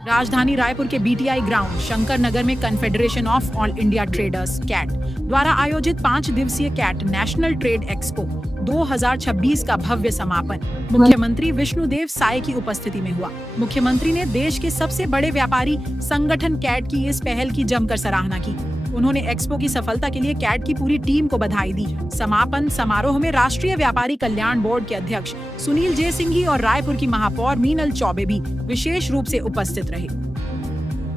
राजधानी रायपुर के BTI ground Shankar Nagar में confederation of all India traders CAT द्वारा आयोजित 5 दिवसीय कैट नेशनल ट्रेड एक्सपो 2026 का भव्य समापन मुख्यमंत्री विष्णुदेव साय की उपस्थिति में हुआ। मुख्यमंत्री ने देश के सबसे बड़े व्यापारी संगठन कैट की इस पहल की जमकर सराहना की। उन्होंने एक्सपो की सफलता के लिए कैट की पूरी टीम को बधाई दी। समापन समारोह में राष्ट्रीय व्यापारी कल्याण बोर्ड के अध्यक्ष सुनील जय सिंघी और रायपुर की महापौर मीनल चौबे भी विशेष रूप से उपस्थित रहे।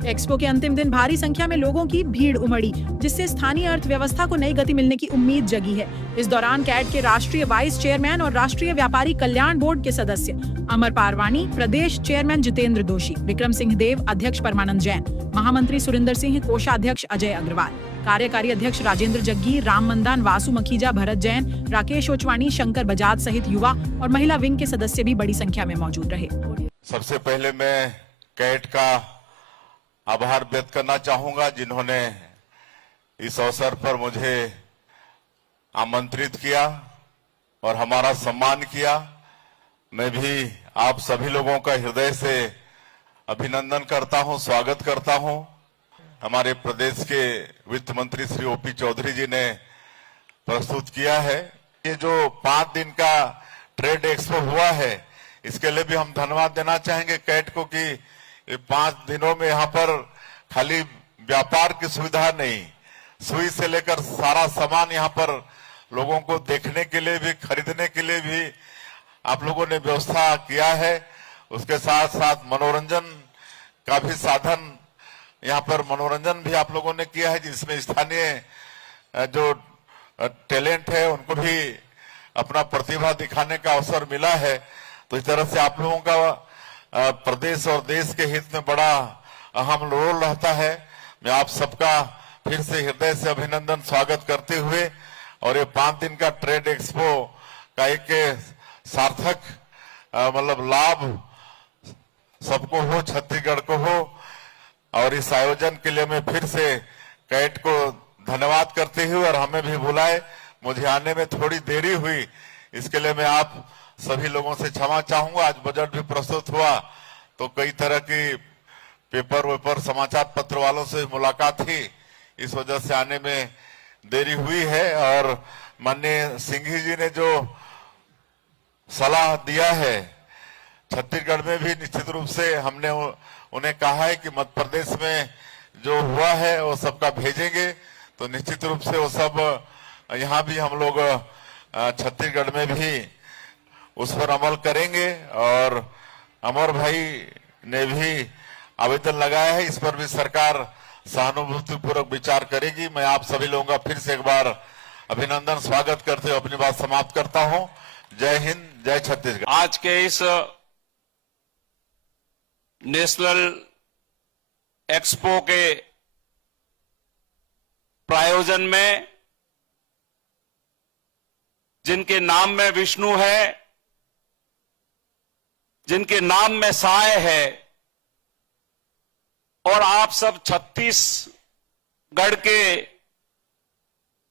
एक्सपो के अंतिम दिन भारी संख्या में लोगों की भीड़ उमड़ी, जिससे स्थानीय अर्थव्यवस्था को नई गति मिलने की उम्मीद जगी है। इस दौरान कैट के राष्ट्रीय वाइस चेयरमैन और राष्ट्रीय व्यापारी कल्याण बोर्ड के सदस्य अमर पारवानी, प्रदेश चेयरमैन जितेंद्र दोषी, विक्रम सिंह देव, अध्यक्ष परमानंद जैन, महामंत्री सुरिंदर सिंह, कोषाध्यक्ष अजय अग्रवाल, कार्यकारी अध्यक्ष राजेंद्र जग्गी, राम मंदान, वासु मखीजा, भरत जैन, राकेश ओचवानी, शंकर बजाज सहित युवा और महिला विंग के सदस्य भी बड़ी संख्या में मौजूद रहे। सबसे पहले मैं कैट का आभार व्यक्त करना चाहूंगा, जिन्होंने इस अवसर पर मुझे आमंत्रित किया और हमारा सम्मान किया। मैं भी आप सभी लोगों का हृदय से अभिनंदन करता हूं, स्वागत करता हूं। हमारे प्रदेश के वित्त मंत्री श्री ओपी चौधरी जी ने प्रस्तुत किया है। ये जो 5 दिन का ट्रेड एक्सपो हुआ है, इसके लिए भी हम धन्यवाद देना चाहेंगे कैट को कि ये 5 दिनों में यहाँ पर खाली व्यापार की सुविधा नहीं, सुई से लेकर सारा सामान यहाँ पर लोगों को देखने के लिए भी, खरीदने के लिए भी आप लोगों ने व्यवस्था किया है। उसके साथ साथ मनोरंजन का भी साधन, यहाँ पर मनोरंजन भी आप लोगों ने किया है, जिसमें स्थानीय जो टैलेंट है उनको भी अपना प्रतिभा दिखाने का अवसर मिला है। तो इस तरह से आप लोगों का प्रदेश और देश के हित में बड़ा अहम रोल रहता है। मैं आप सबका फिर से हृदय से अभिनंदन स्वागत करते हुए और ये 5 दिन का ट्रेड एक्सपो का एक सार्थक मतलब लाभ सबको हो, छत्तीसगढ़ को हो। और इस आयोजन के लिए मैं फिर से कैट को धन्यवाद करते हुए और हमें भी बुलाए, मुझे आने में थोड़ी देरी हुई, इसके लिए मैं आप सभी लोगों से क्षमा चाहूंगा। आज बजट भी प्रस्तुत हुआ तो कई तरह की पेपर समाचार पत्र वालों से मुलाकात थी, इस वजह से आने में देरी हुई है। और माननीय सिंघी जी ने जो सलाह दिया है, छत्तीसगढ़ में भी निश्चित रूप से हमने उन्हें कहा है कि मध्य प्रदेश में जो हुआ है वो सबका भेजेंगे, तो निश्चित रूप से वो सब यहाँ भी हम लोग छत्तीसगढ़ में भी उस पर अमल करेंगे। और अमर भाई ने भी आवेदन लगाया है, इस पर भी सरकार सहानुभूतिपूर्वक विचार करेगी। मैं आप सभी लोगों का फिर से एक बार अभिनंदन स्वागत करते हुए अपनी बात समाप्त करता हूं। जय हिंद, जय छत्तीसगढ़। आज के इस नेशनल एक्सपो के प्रायोजन में जिनके नाम में विष्णु है, जिनके नाम में साय है, और आप सब छत्तीसगढ़ के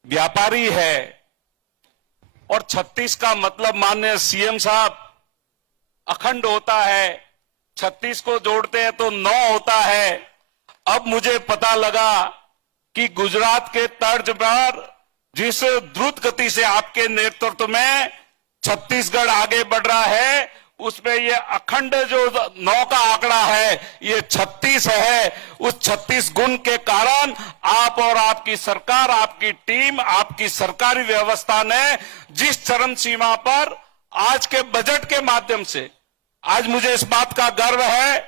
व्यापारी है, और 36 का मतलब माननीय सीएम साहब अखंड होता है, 36 को जोड़ते हैं तो 9 होता है। अब मुझे पता लगा कि गुजरात के तर्ज पर जिस द्रुत गति से आपके नेतृत्व में छत्तीसगढ़ आगे बढ़ रहा है, उसमें ये अखंड जो 9 का आंकड़ा है ये 36 है। उस 36 गुण के कारण आप और आपकी सरकार, आपकी टीम, आपकी सरकारी व्यवस्था ने जिस चरम सीमा पर आज के बजट के माध्यम से, आज मुझे इस बात का गर्व है,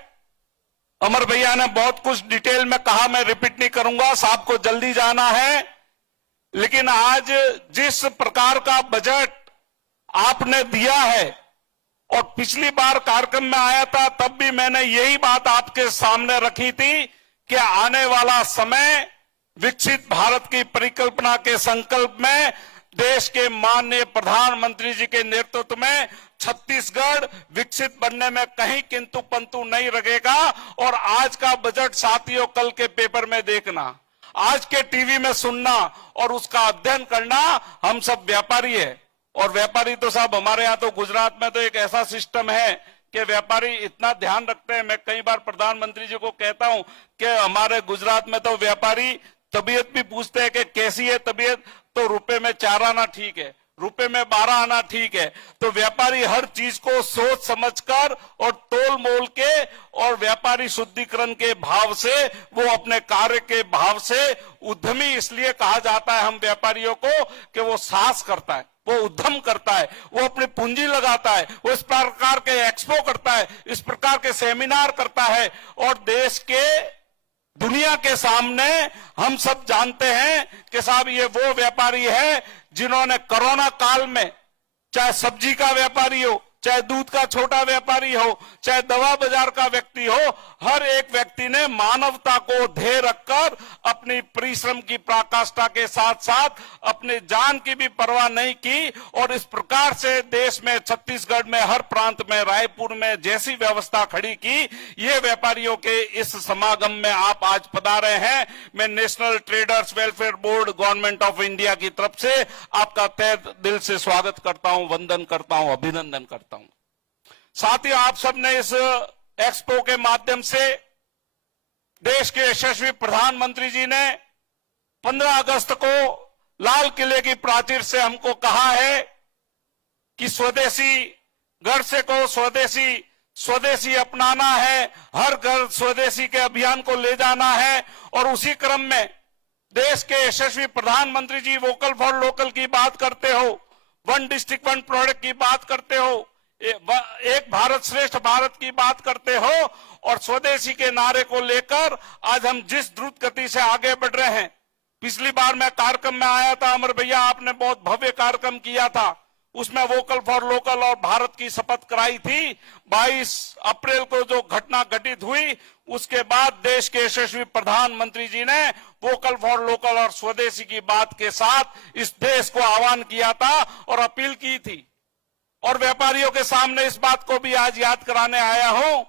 अमर भैया ने बहुत कुछ डिटेल में कहा, मैं रिपीट नहीं करूंगा, साहब को जल्दी जाना है, लेकिन आज जिस प्रकार का बजट आपने दिया है, और पिछली बार कार्यक्रम में आया था तब भी मैंने यही बात आपके सामने रखी थी कि आने वाला समय विकसित भारत की परिकल्पना के संकल्प में देश के माननीय प्रधानमंत्री जी के नेतृत्व में छत्तीसगढ़ विकसित बनने में कहीं किंतु पंतु नहीं लगेगा। और आज का बजट साथियों कल के पेपर में देखना, आज के टीवी में सुनना और उसका अध्ययन करना, हम सब व्यापारी है। और व्यापारी तो साहब हमारे यहाँ तो गुजरात में तो एक ऐसा सिस्टम है कि व्यापारी इतना ध्यान रखते हैं। मैं कई बार प्रधानमंत्री जी को कहता हूं कि हमारे गुजरात में तो व्यापारी तबीयत भी पूछते हैं कि कैसी है तबीयत, तो रुपए में 4 आना ठीक है, रुपए में 12 आना ठीक है। तो व्यापारी हर चीज को सोच समझकर और तोल मोल के और व्यापारी शुद्धिकरण के भाव से, वो अपने कार्य के भाव से, उद्यमी इसलिए कहा जाता है हम व्यापारियों को कि वो साहस करता है, वो उद्यम करता है, वो अपनी पूंजी लगाता है, वो इस प्रकार के एक्सपो करता है, इस प्रकार के सेमिनार करता है। और देश के, दुनिया के सामने हम सब जानते हैं कि साहब ये वो व्यापारी है जिन्होंने कोरोना काल में, चाहे सब्जी का व्यापारी हो, चाहे दूध का छोटा व्यापारी हो, चाहे दवा बाजार का व्यक्ति हो, हर एक व्यक्ति ने मानवता को ध्येय रखकर अपनी परिश्रम की पराकाष्ठा के साथ साथ अपनी जान की भी परवाह नहीं की। और इस प्रकार से देश में, छत्तीसगढ़ में, हर प्रांत में, रायपुर में जैसी व्यवस्था खड़ी की, ये व्यापारियों के इस समागम में आप आज पधारे हैं। मैं national traders welfare board government of India की तरफ से आपका तहे दिल से स्वागत करता हूं, वंदन करता हूं, अभिनंदन करता हूं। साथ ही आप सबने इस एक्सपो के माध्यम से देश के यशस्वी प्रधानमंत्री जी ने 15 अगस्त को लाल किले की प्राचीर से हमको कहा है कि स्वदेशी घर से को स्वदेशी, स्वदेशी अपनाना है, हर घर स्वदेशी के अभियान को ले जाना है। और उसी क्रम में देश के यशस्वी प्रधानमंत्री जी वोकल फॉर लोकल की बात करते हो, 1 डिस्ट्रिक्ट 1 प्रोडक्ट की बात करते हो, एक भारत श्रेष्ठ भारत की बात करते हो, और स्वदेशी के नारे को लेकर आज हम जिस द्रुत गति से आगे बढ़ रहे हैं। पिछली बार मैं कार्यक्रम में आया था, अमर भैया आपने बहुत भव्य कार्यक्रम किया था, उसमें वोकल फॉर लोकल और भारत की शपथ कराई थी। 22 अप्रैल को जो घटना घटित हुई, उसके बाद देश के यशस्वी प्रधानमंत्री जी ने वोकल फॉर लोकल और स्वदेशी की बात के साथ इस देश को आह्वान किया था और अपील की थी। और व्यापारियों के सामने इस बात को भी आज याद कराने आया हूं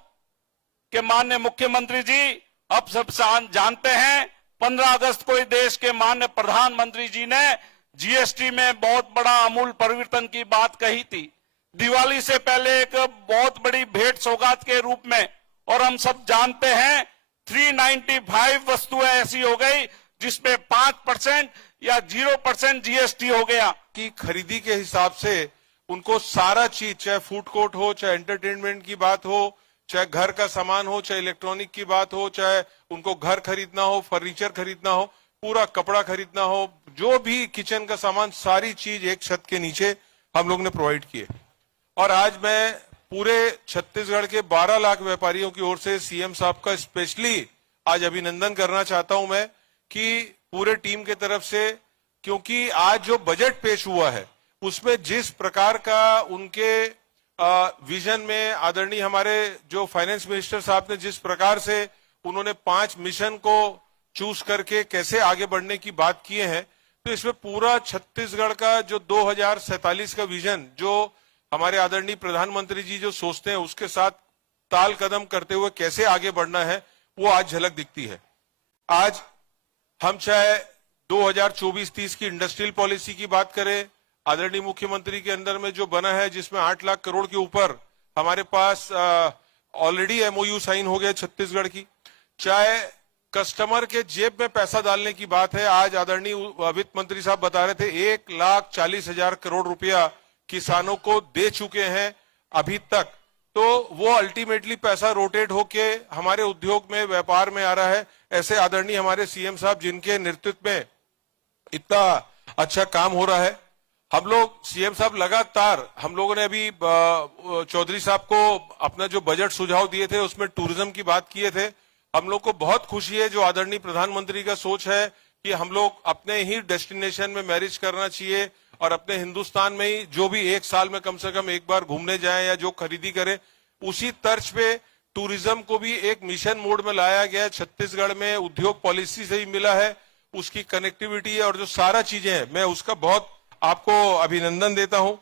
कि माननीय मुख्यमंत्री जी अब सब जानते हैं, 15 अगस्त को देश के माननीय प्रधानमंत्री जी ने जीएसटी में बहुत बड़ा आमूल परिवर्तन की बात कही थी। दिवाली से पहले एक बहुत बड़ी भेंट सौगात के रूप में, और हम सब जानते हैं 395 वस्तुएं ऐसी हो गई जिसमें 5% या 0% जीएसटी हो गया। की खरीदी के हिसाब से उनको सारा चीज, चाहे फूड कोर्ट हो, चाहे एंटरटेनमेंट की बात हो, चाहे घर का सामान हो, चाहे इलेक्ट्रॉनिक की बात हो, चाहे उनको घर खरीदना हो, फर्नीचर खरीदना हो, पूरा कपड़ा खरीदना हो, जो भी किचन का सामान, सारी चीज एक छत के नीचे हम लोग ने प्रोवाइड किए। और आज मैं पूरे छत्तीसगढ़ के 12 लाख व्यापारियों की ओर से सीएम साहब का स्पेशली आज अभिनंदन करना चाहता हूं मैं, कि पूरे टीम के तरफ से, क्योंकि आज जो बजट पेश हुआ है उसमें जिस प्रकार का उनके विजन में आदरणीय हमारे जो फाइनेंस मिनिस्टर साहब ने जिस प्रकार से उन्होंने 5 मिशन को चूज करके कैसे आगे बढ़ने की बात किए हैं, तो इसमें पूरा छत्तीसगढ़ का जो 2047 का विजन जो हमारे आदरणीय प्रधानमंत्री जी जो सोचते हैं उसके साथ ताल कदम करते हुए कैसे आगे बढ़ना है, वो आज झलक दिखती है। आज हम चाहे 2024-30 की इंडस्ट्रियल पॉलिसी की बात करें, आदरणीय मुख्यमंत्री के अंदर में जो बना है, जिसमें 8 लाख करोड़ के ऊपर हमारे पास ऑलरेडी एमओयू साइन हो गया छत्तीसगढ़ की, चाहे कस्टमर के जेब में पैसा डालने की बात है, आज आदरणीय वित्त मंत्री साहब बता रहे थे 1,40,000 करोड़ रुपया किसानों को दे चुके हैं अभी तक। तो वो अल्टीमेटली पैसा रोटेट होके हमारे उद्योग में, व्यापार में आ रहा है। ऐसे आदरणीय हमारे सीएम साहब जिनके नेतृत्व में इतना अच्छा काम हो रहा है, हम लोग सीएम साहब लगातार, हम लोगों ने अभी चौधरी साहब को अपना जो बजट सुझाव दिए थे उसमें टूरिज्म की बात किए थे। हम लोग को बहुत खुशी है जो आदरणीय प्रधानमंत्री का सोच है कि हम लोग अपने ही डेस्टिनेशन में मैरिज करना चाहिए और अपने हिंदुस्तान में ही जो भी एक साल में कम से कम एक बार घूमने जाएं या जो खरीदी करें, उसी तर्ज पे टूरिज्म को भी एक मिशन मोड में लाया गया है। छत्तीसगढ़ में उद्योग पॉलिसी से ही मिला है, उसकी कनेक्टिविटी है और जो सारा चीजें हैं, मैं उसका बहुत आपको अभिनंदन देता हूं।